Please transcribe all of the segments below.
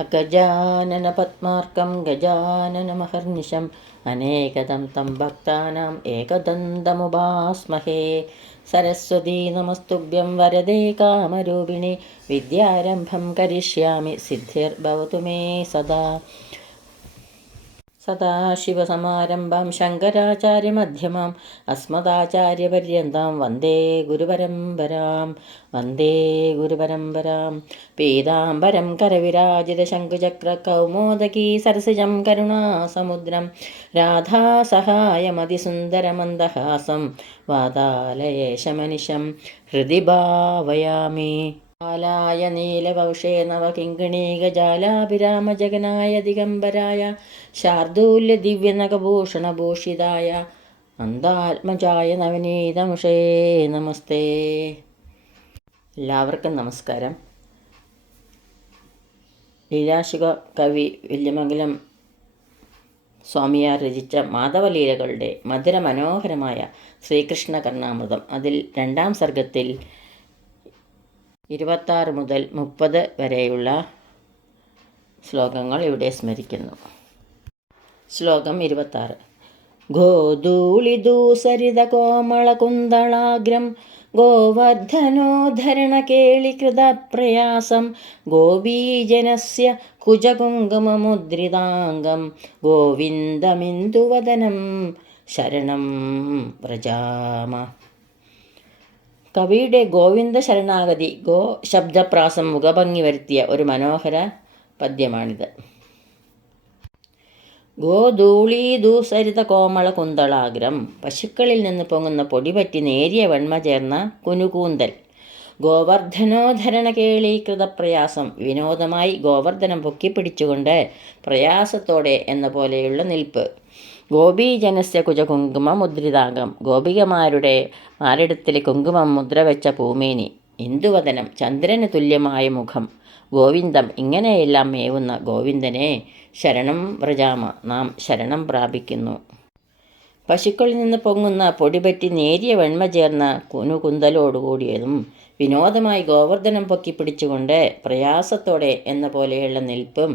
अगजाननपद्मार्कं गजाननमहर्निशम् अनेकदं तं भक्तानाम् एकदन्तमुपास्महे सरस्वती नमस्तुभ्यं वरदे कामरूपिणि विद्यारम्भं करिष्यामि सिद्धिर्भवतु मे सदा സദാശിവസമാരംഭം ശങ്കരാചാര്യമധ്യമാം അസ്മദാചാര്യപര്യന്താം വന്ദേ ഗുരുപരമ്പരാം വന്ദേ ഗുരുപരമ്പരാം. പീതാംബരം കരവിരാജിത ശംഖുചക്ര കൗമോദകീ സരസിജം കരുണാസമുദ്രം രാധാസഹായമതിസുന്ദരമന്ദഹാസം വാതാലയേശമനിശം ഹൃദി ഭാവയാമി ആലായ നീലവൗഷേ നവകിങ്കിണീകജാലാഭിരാമജഗനായ ദിഗംബരായ ശാർദൂല്യ ദിവ്യനഗഭൂഷണഭൂഷിതായ അന്താത്മജായ നവനീതമുഷേ നമസ്തേ. എല്ലാവർക്കും നമസ്കാരം. ലീലാശുക കവി വല്യമംഗലം സ്വാമിയാർ രചിച്ച മാധവലീലകളുടെ മധുരമനോഹരമായ ശ്രീകൃഷ്ണ കർണാമൃതം അതിൽ രണ്ടാം സർഗത്തിൽ ഇരുപത്താറ് മുതൽ മുപ്പത് വരെയുള്ള ശ്ലോകങ്ങൾ ഇവിടെ സ്മരിക്കുന്നു. ശ്ലോകം ഇരുപത്താറ്. ഗോധൂളിദൂസരിത കേളി ഗോവർദ്ധനോദ്ധരണകേളികൃതപ്രയാസം ഗോപീജനസ്യ കുജകുങ്കുമമുദ്രിതാംഗം ഗോവിന്ദമിന്ദുവദനം ശരണം പ്രജാമ കവിയുടെ ഗോവിന്ദ ശരണാഗതി ഗോ ശബ്ദപ്രാസം മുഖഭംഗി വരുത്തിയ ഒരു മനോഹര പദ്യമാണിത്. ഗോധൂളീദൂസരിത കോമള കുന്തളാഗ്രം. പശുക്കളിൽ നിന്ന് പൊങ്ങുന്ന പൊടിപറ്റി നേരിയ വെണ്മ ചേർന്ന കുനുകൂന്തൽ. ഗോവർദ്ധനോധരണ കേളീകൃത പ്രയാസം വിനോദമായി ഗോവർദ്ധനം പൊക്കിപ്പിടിച്ചുകൊണ്ട് പ്രയാസത്തോടെ എന്ന പോലെയുള്ള നിൽപ്പ്. ഗോപീജനസ്യ കുജകുങ്കുമ മുദ്രിതാംഗം. ഗോപികമാരുടെ മാരിടത്തിൽ കുങ്കുമം മുദ്ര വെച്ച പൂമേനി. ഇന്ദുവദനം. ചന്ദ്രന് തുല്യമായ മുഖം. ഗോവിന്ദം ഇങ്ങനെയെല്ലാം മേവുന്ന ഗോവിന്ദനെ ശരണം വ്രജാമ നാം ശരണം പ്രാപിക്കുന്നു. പശുക്കളിൽ നിന്ന് പൊങ്ങുന്ന പൊടിപറ്റി നേരിയ വെണ്മ ചേർന്ന കുനുകുന്തലോടുകൂടിയതും വിനോദമായി ഗോവർദ്ധനം പൊക്കി പിടിച്ചുകൊണ്ട് പ്രയാസത്തോടെ എന്ന പോലെയുള്ള നിൽപ്പും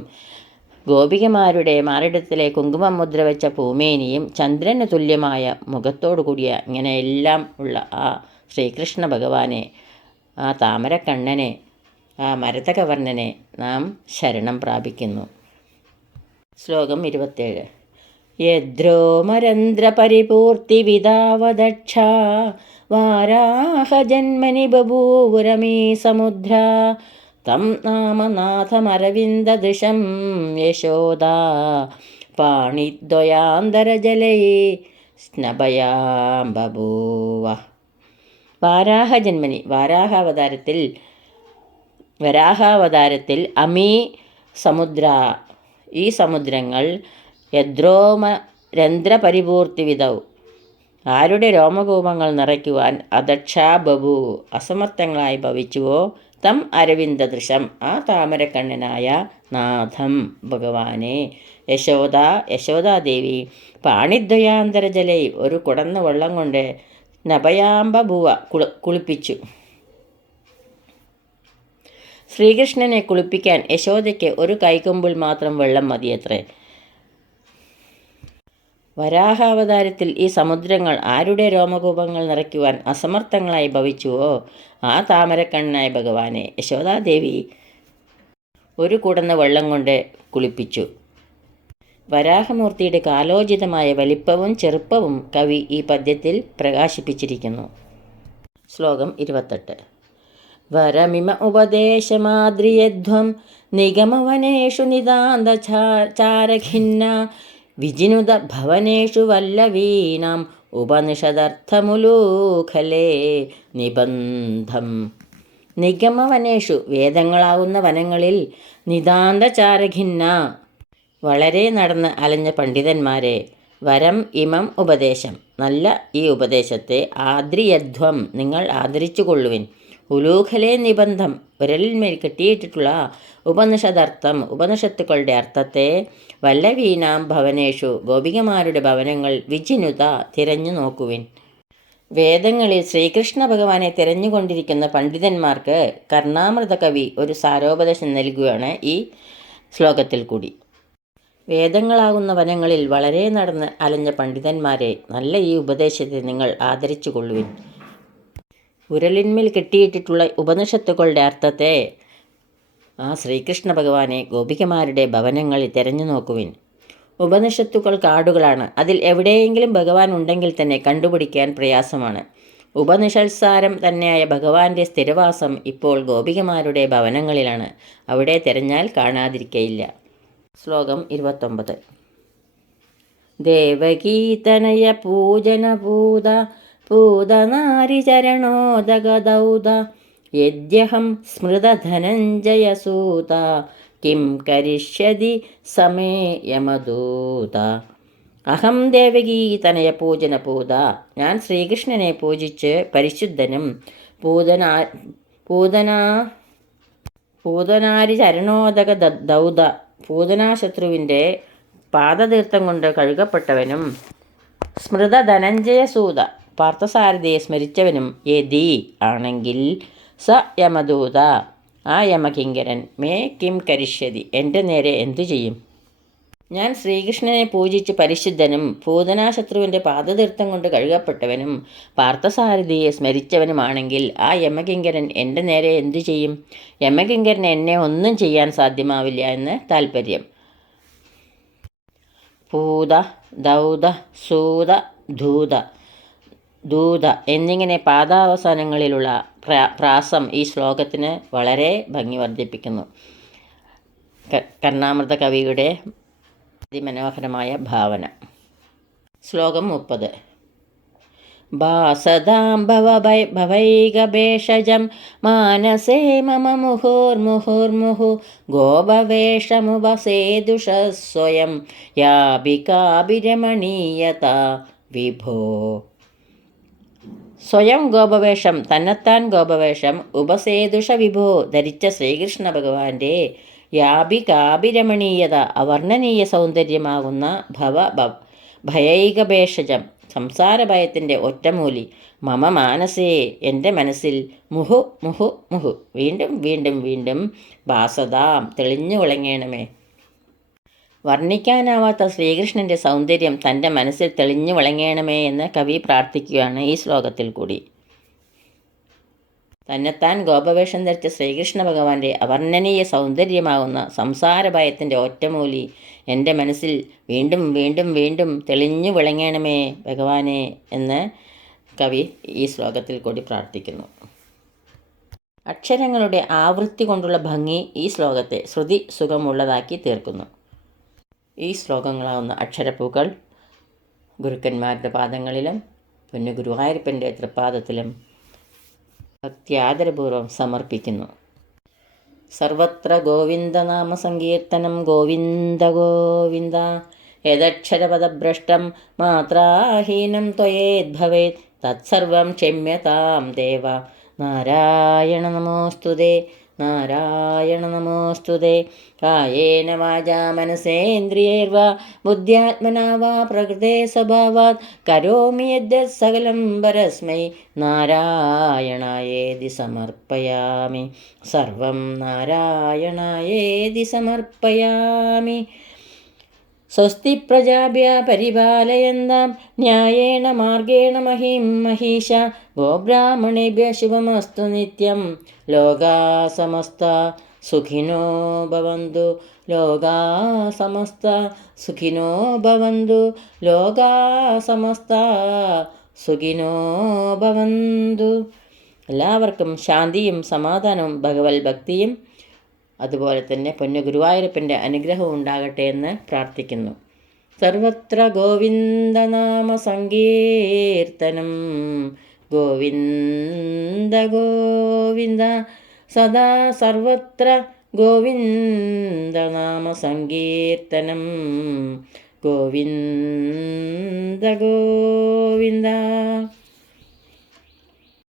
ഗോപികമാരുടെ മാറിടത്തിലെ കുങ്കുമം മുദ്ര വെച്ച പൂമേനിയും ചന്ദ്രന് തുല്യമായ മുഖത്തോടു കൂടിയ ഇങ്ങനെയെല്ലാം ഉള്ള ആ ശ്രീകൃഷ്ണ ഭഗവാനെ ആ താമരക്കണ്ണനെ ആ മരതകവർണനെ നാം ശരണം പ്രാപിക്കുന്നു. ശ്ലോകം ഇരുപത്തേഴ്. യദ്രോമരന്ധ്രപരിപൂർത്തി വിതാവദക്ഷ വാരാഹജന്മനി ബഭൂവുരമീ സമുദ്ര തം നാമനാഥമരവിന്ദദൃശം യശോദ പാണിദ്വയാന്തരജലൈ സ്നഭയാം ബഭൂവ വാരാഹജന്മനി വാരാഹാവതാരത്തിൽ വരാഹാവതാരത്തിൽ അമീ സമുദ്ര ഈ സമുദ്രങ്ങൾ യദ്രോമ രന്ധ്രപരിപൂർത്തിവിധൗ ആരുടെ രോമകൂപങ്ങൾ നിറയ്ക്കുവാൻ അദക്ഷാ ബഭു അസമർത്ഥങ്ങളായി ഭവിച്ചുവോ? തം അരവിന്ദദൃശം ആ താമരക്കണ്ണനായ നാഥം ഭഗവാനെ. യശോദ യശോദാദേവി പാണിദ്വയാന്തരജലൈ ഒരു കുടന്ന വെള്ളം കൊണ്ട് നഭയാംബ ഭുവ കുളി കുളിപ്പിച്ചു. ശ്രീകൃഷ്ണനെ കുളിപ്പിക്കാൻ യശോദയ്ക്ക് ഒരു കൈകൊമ്പിൽ മാത്രം വെള്ളം മതിയത്രേ. വരാഹാവതാരത്തിൽ ഈ സമുദ്രങ്ങൾ ആരുടെ രോമകൂപങ്ങൾ നിറയ്ക്കുവാൻ അസമർത്ഥങ്ങളായി ഭവിച്ചുവോ? ആ താമരക്കണ്ണനായ ഭഗവാനെ യശോദാദേവി ഒരു കുടന്ന വെള്ളം കൊണ്ട് കുളിപ്പിച്ചു. വരാഹമൂർത്തിയുടെ കാലോചിതമായ വലിപ്പവും ചെറുപ്പവും കവി ഈ പദ്യത്തിൽ പ്രകാശിപ്പിച്ചിരിക്കുന്നു. ശ്ലോകം ഇരുപത്തെട്ട്. വരമിമ ഉപദേശമാദ്രിയധ്വം. നിഗമവനേഷു നിതാന്ത ചാരഖിന്ന. വിജിനുത ഭവനേഷു വല്ലവീനാം. ഉപനിഷദർത്ഥമുലൂഖലേ നിബന്ധം. നിഗമവനേഷു വേദങ്ങളാവുന്ന വനങ്ങളിൽ നിതാന്ത ചാരഖിന്ന. വളരെ നടന്ന് അലഞ്ഞ പണ്ഡിതന്മാരെ. വരം ഇമം ഉപദേശം. നല്ല ഈ ഉപദേശത്തെ ആദ്രിയധ്വം നിങ്ങൾ ആദരിച്ചുകൊള്ളുവിൻ. ഉലൂഖലെ നിബന്ധം വിരലിന്മേൽ കെട്ടിയിട്ടിട്ടുള്ള ഉപനിഷദർത്ഥം ഉപനിഷത്തുക്കളുടെ അർത്ഥത്തെ വല്ലവീനാം ഭവനേഷു ഗോപികമാരുടെ ഭവനങ്ങൾ വിജിനുത തിരഞ്ഞു നോക്കുവിൻ. വേദങ്ങളിൽ ശ്രീകൃഷ്ണ ഭഗവാനെ തിരഞ്ഞുകൊണ്ടിരിക്കുന്ന പണ്ഡിതന്മാർക്ക് കർണാമൃത കവി ഒരു സാരോപദേശം നൽകുകയാണ് ഈ ശ്ലോകത്തിൽ കൂടി. വേദങ്ങളാകുന്ന വനങ്ങളിൽ വളരെ നടന്ന് അലഞ്ഞ പണ്ഡിതന്മാരെ നല്ല ഈ ഉപദേശത്തെ നിങ്ങൾ ആദരിച്ചു കൊള്ളുവിൻ. ഉരലിന്മേൽ കെട്ടിയിട്ടിട്ടുള്ള ഉപനിഷത്തുകളുടെ അർത്ഥത്തെ ആ ശ്രീകൃഷ്ണ ഭഗവാനെ ഗോപികമാരുടെ ഭവനങ്ങളിൽ തിരഞ്ഞു നോക്കുവിൻ. ഉപനിഷത്തുക്കൾ കാടുകളാണ്. അതിൽ എവിടെയെങ്കിലും ഭഗവാൻ ഉണ്ടെങ്കിൽ തന്നെ കണ്ടുപിടിക്കാൻ പ്രയാസമാണ്. ഉപനിഷത്സാരം തന്നെയായ ഭഗവാന്റെ സ്ഥിരവാസം ഇപ്പോൾ ഗോപികമാരുടെ ഭവനങ്ങളിലാണ്. അവിടെ തിരഞ്ഞാൽ കാണാതിരിക്കയില്ല. ശ്ലോകം ഇരുപത്തൊമ്പത്. ദേവകീതനയ പൂജനഭൂത പൂതനാരിചരണോദഗദൗത യദ്യഹം സ്മൃതധനഞ്ജയസൂത. കിം കരിഷ്യതി സമേ യമദൂത അഹം ദേവകീ തനയ പൂജന പൂത ഞാൻ ശ്രീകൃഷ്ണനെ പൂജിച്ച് പരിശുദ്ധനും പൂതനാ പൂതനാ പൂതനാരി ചരണോദക ദൗത പൂതനാശത്രുവിന്റെ പാദതീർത്ഥം കൊണ്ട് കഴുകപ്പെട്ടവനും സ്മൃത ധനഞ്ജയ സൂത പാർത്ഥസാരഥിയെ സ്മരിച്ചവനും യതി ആണെങ്കിൽ സ യമദൂത ആ യമകിങ്കരൻ മേ കിം കരിഷ്യതി എന്റെ നേരെ എന്തു ചെയ്യും? ഞാൻ ശ്രീകൃഷ്ണനെ പൂജിച്ച് പരിശുദ്ധനും പൂതനാശത്രുവിന്റെ പാദതീർത്ഥം കൊണ്ട് കഴുകപ്പെട്ടവനും പാർത്ഥസാരഥിയെ സ്മരിച്ചവനുമാണെങ്കിൽ ആ യമകിങ്കരൻ എന്റെ നേരെ എന്തു ചെയ്യും? യമകിങ്കരൻ എന്നെ ഒന്നും ചെയ്യാൻ സാധ്യമാവില്ല എന്ന് താൽപ്പര്യം പൂത ദൗത സൂത ധൂത ദൂത എന്നിങ്ങനെ പാദാവസാനങ്ങളിലുള്ള പ്രാസം ഈ ശ്ലോകത്തിന് വളരെ ഭംഗി വർദ്ധിപ്പിക്കുന്നു. കർണാമൃത കവിയുടെ അതിമനോഹരമായ ഭാവന. ശ്ലോകം മുപ്പത്. ഭാസതാം മാനസേ മമ മുഹുർമുഹുർമുഹു ഗോപവേഷമുപസേതുഷ സ്വയം യാപികാഭിരമണീയത വിഭോ സ്വയം ഗോപവേഷം തന്നെത്താൻ ഗോപവേഷം ഉപസേതുഷ വിഭോ ധരിച്ച ശ്രീകൃഷ്ണ ഭഗവാന്റെ യാപികാഭിരമണീയത അവർണനീയ സൗന്ദര്യമാകുന്ന ഭവ ഭയൈകഭേഷജം സംസാരഭയത്തിന്റെ ഒറ്റമൂലി മമ മാനസേ എന്റെ മനസ്സിൽ മുഹു മുഹു മുഹു. വീണ്ടും വീണ്ടും വീണ്ടും ഭാസതാം തെളിഞ്ഞു വിളങ്ങണമേ. വർണിക്കാനാവാത്ത ശ്രീകൃഷ്ണന്റെ സൗന്ദര്യം തന്റെ മനസ്സിൽ തെളിഞ്ഞു വിളങ്ങണമേ എന്ന് കവി പ്രാർത്ഥിക്കുകയാണ് ഈ ശ്ലോകത്തിൽ കൂടി. തന്നെത്താൻ ഗോപവേഷം ധരിച്ച ശ്രീകൃഷ്ണ ഭഗവാന്റെ അവർണനീയ സൗന്ദര്യമാകുന്ന സംസാര ഭയത്തിന്റെ ഒറ്റമൂലി എന്റെ മനസ്സിൽ വീണ്ടും വീണ്ടും വീണ്ടും തെളിഞ്ഞു വിളങ്ങണമേ ഭഗവാനെ എന്ന് കവി ഈ ശ്ലോകത്തിൽ കൂടി പ്രാർത്ഥിക്കുന്നു. അക്ഷരങ്ങളുടെ ആവൃത്തി കൊണ്ടുള്ള ഭംഗി ഈ ശ്ലോകത്തെ ശ്രുതി സുഖമുള്ളതാക്കി തീർക്കുന്നു. ഈ ശ്ലോകങ്ങളാവുന്ന അക്ഷരപ്പൂക്കൾ ഗുരുക്കന്മാരുടെ പാദങ്ങളിലും പിന്നെ ഗുരുവായൂരപ്പന്റെ തൃപ്പാദത്തിലും ഭക്തിയാദരപൂർവം സമർപ്പിക്കുന്നു. സർവത്ര ഗോവിന്ദനാമ സങ്കീർത്തനം ഗോവിന്ദ ഗോവിന്ദ. യദക്ഷരപദഭ്രഷ്ടം മാത്രാഹീനം ത്വയേദ്ഭവേത് തത്സർവം ക്ഷമ്യതാം ദേവ. നാരായണ നമോസ്തുതേ. നാരായണ നമോസ്തുതേ. കായേന വാചാ മനസേന്ദ്രിയൈർവാ ബുദ്ധ്യാത്മനാ വാ പ്രകൃതേ സ്വഭാവാത്. കരോമി യദ്യത് സകലം പരസ്മൈ. നാരായണായേതി സമർപ്പയാമി. സർവം നാരായണായേതി സമർപ്പയാമി. സ്വസ്തി പ്രജാഭ്യ പരിപാലയന്താം. ന്യായേണ മാർഗേണ മഹീം മഹീഷ ഗോബ്രാഹ്മണേഭ്യ ശുഭമസ്തു നിത്യം. ലോകാ സമസ്ത സുഖിനോ ഭവന്തു. ലോകാ സമസ്ത സുഖിനോ ഭവന്തു. ലോകാ സമസ്ത സുഖിനോ ഭവന്തു. എല്ലാവർക്കും ശാന്തിയും സമാധാനവും ഭഗവത് ഭക്തിയും അതുപോലെ തന്നെ പൊന്നു ഗുരുവായൂരപ്പന്റെ അനുഗ്രഹം ഉണ്ടാകട്ടെ എന്ന് പ്രാർത്ഥിക്കുന്നു. സർവത്ര ഗോവിന്ദനാമ സങ്കീർത്തനം ഗോവിന്ദ ഗോവിന്ദ സദാ സർവത്ര ഗോവിന്ദനാമ സങ്കീർത്തനം ഗോവിന്ദ ഗോവിന്ദ.